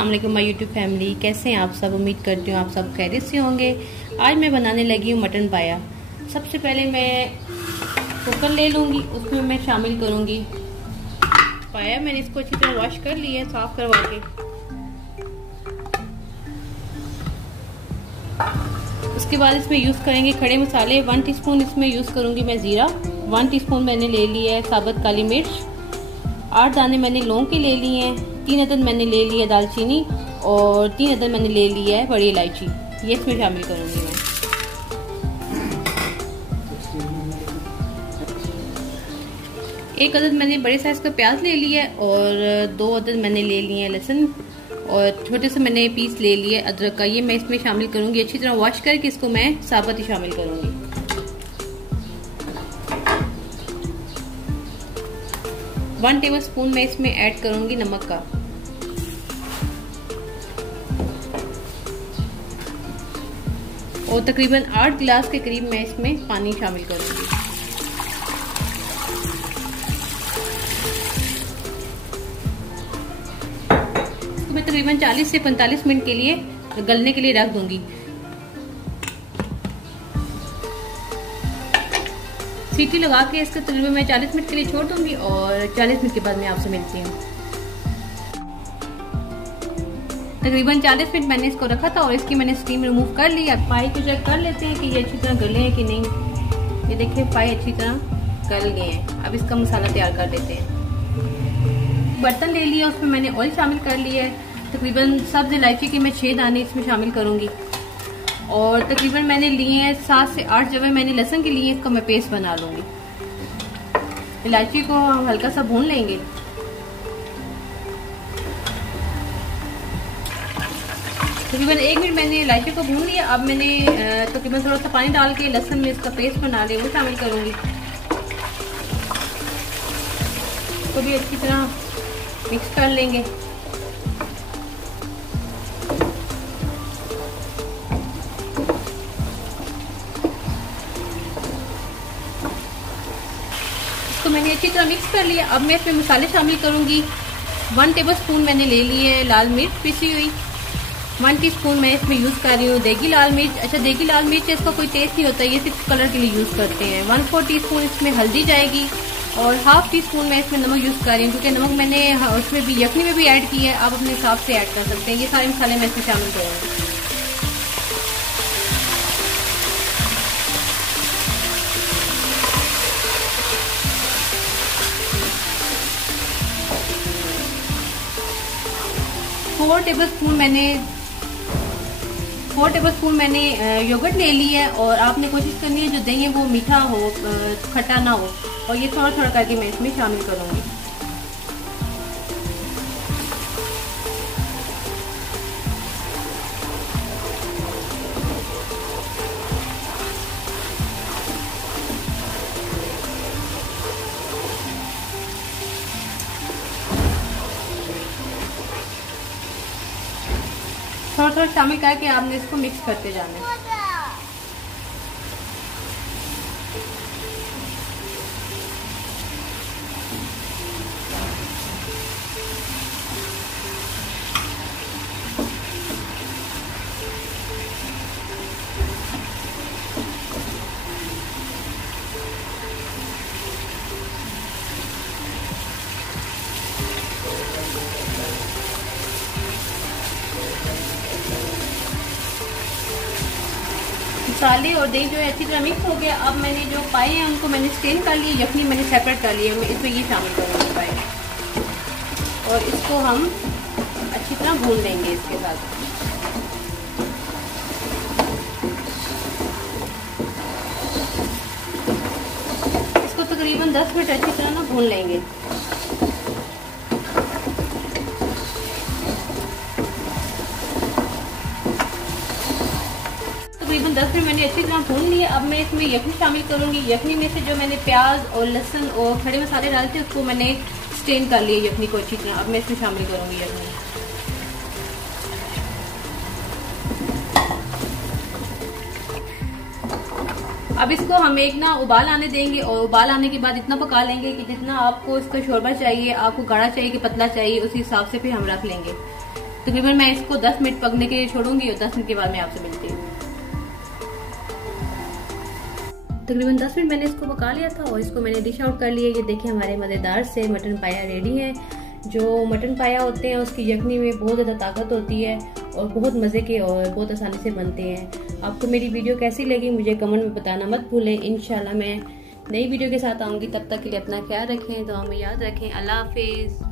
अस्सलाम वालेकुम my YouTube family, कैसे हैं आप सब। उम्मीद करती हूँ आप सब खैरियत से होंगे। आज मैं बनाने लगी हूँ मटन पाया। सबसे पहले मैं कुकर ले लूँगी, उसमें मैं शामिल करूँगी पाया। मैंने इसको अच्छी तरह वॉश कर लिया है, साफ करवा के। उसके बाद इसमें यूज़ करेंगे खड़े मसाले। 1 टीस्पून इसमें यूज़ करूँगी मैं ज़ीरा। 1 टीस्पून मैंने ले लिया है साबुत काली मिर्च। 8 दाने मैंने लौंग के ले लिए हैं। 3 अदद मैंने ले लिया दालचीनी और 3 अदद मैंने ले लिया है बड़ी इलायची। ये इसमें शामिल करूँगी मैं। एक अदद मैंने बड़े साइज का प्याज ले लिया है और 2 अदद मैंने ले लिए हैं लहसुन और छोटे से मैंने पीस ले लिए अदरक का। ये मैं इसमें शामिल करूँगी। अच्छी तरह वॉश करके इसको मैं साबुत ही शामिल करूँगी। 1 टेबलस्पून मैं इसमें ऐड करूंगी नमक का। और तकरीबन 8 गिलास के करीब मैं इसमें पानी शामिल करूंगी। इसको मैं तकरीबन 40 से 45 मिनट के लिए गलने के लिए रख दूंगी। सीटी लगा के इसका तकरीबन मैं 40 मिनट के लिए छोड़ दूंगी और 40 मिनट के बाद मैं आपसे मिलती हूँ। तकरीबन 40 मिनट मैंने इसको रखा था और इसकी मैंने स्टीम रिमूव कर ली। अब पाई को चेक कर लेते हैं कि ये अच्छी तरह गले हैं कि नहीं। ये देखिए पाई अच्छी तरह गल गए हैं। अब इसका मसाला तैयार कर देते हैं। बर्तन ले लिया, उसमें मैंने ऑयल शामिल कर लिया है। तकरीबन सब्ज इलायची के मैं 6 दाने इसमें शामिल करूंगी और तकरीबन मैंने लिए हैं 7 से 8 जवे मैंने लहसुन के लिए। इसका मैं पेस्ट बना लूंगी। इलायची को हम हल्का सा भून लेंगे। तकरीबन 1 मिनट मैंने इलायची को भून लिया। अब मैंने तकरीबन थोड़ा सा पानी डाल के लहसुन में इसका पेस्ट बना लिया, वो शामिल करूंगी। इसको भी अच्छी तरह मिक्स कर लेंगे। तो मैंने अच्छी तरह मिक्स कर लिया। अब मैं इसमें मसाले शामिल करूंगी। 1 टेबलस्पून मैंने ले लिए है लाल मिर्च पिसी हुई। 1 टीस्पून मैं इसमें यूज कर रही हूँ देगी लाल मिर्च। अच्छा, देगी लाल मिर्च इसका कोई टेस्ट नहीं होता, ये सिर्फ कलर के लिए यूज करते हैं। 1/4 टीस्पून इसमें हल्दी जाएगी और 1/2 टीस्पून मैं इसमें नमक यूज कर रही हूँ, क्योंकि नमक मैंने उसमें भी यखनी में भी ऐड किया है। आप अपने हिसाब से ऐड कर सकते हैं। ये सारे मसाले मैं इसमें शामिल करूँगी। फोर टेबलस्पून मैंने योगर्ट ले ली है और आपने कोशिश करनी है जो दही है वो मीठा हो, खट्टा ना हो। और ये थोड़ा थोड़ा करके मैं इसमें शामिल करूंगी। थोड़ा थोड़ा शामिल करके आपने इसको मिक्स करते जाना है। मसाले और दही जो है अच्छी तरह मिक्स हो गया। अब मैंने जो पाए हैं उनको मैंने स्टेन कर लिए, यखनी मैंने सेपरेट कर लिया। मैं इसमें ये शामिल करूँगी पाए और इसको हम अच्छी तरह भून लेंगे इसके साथ। इसको तकरीबन 10 मिनट अच्छी तरह ना भून लेंगे। तकरीबन 10 मिनट मैंने अच्छी तरह भून लिए। अब मैं इसमें यखनी शामिल करूंगी। यखनी में से जो मैंने प्याज और लहसुन और खड़े मसाले डाले थे उसको मैंने स्टेन कर लिया यखनी को अच्छी तरह। अब मैं इसमें शामिल करूंगी यखनी। अब इसको हम एक ना उबाल आने देंगे और उबाल आने के बाद इतना पका लेंगे कि जितना आपको इसका शोरबा चाहिए, आपको गाढ़ा चाहिए कि पतला चाहिए, उस हिसाब से फिर हम रख लेंगे। तकरीबन मैं इसको 10 मिनट पकने के लिए छोड़ूंगी और 10 मिनट के बाद मैं आपसे मिलती हूँ। तकरीबन 10 मिनट मैंने इसको पका लिया था और इसको मैंने डिश आउट कर लिया। ये देखिए हमारे मज़ेदार से मटन पाया रेडी है। जो मटन पाया होते हैं उसकी यखनी में बहुत ज़्यादा ताकत होती है और बहुत मज़े के और बहुत आसानी से बनते हैं। आपको मेरी वीडियो कैसी लगी मुझे कमेंट में बताना मत भूलें। इंशाल्लाह मैं नई वीडियो के साथ आऊँगी। तब तक के लिए अपना ख्याल रखें, दुआ में याद रखें। अल्लाह हाफिज़।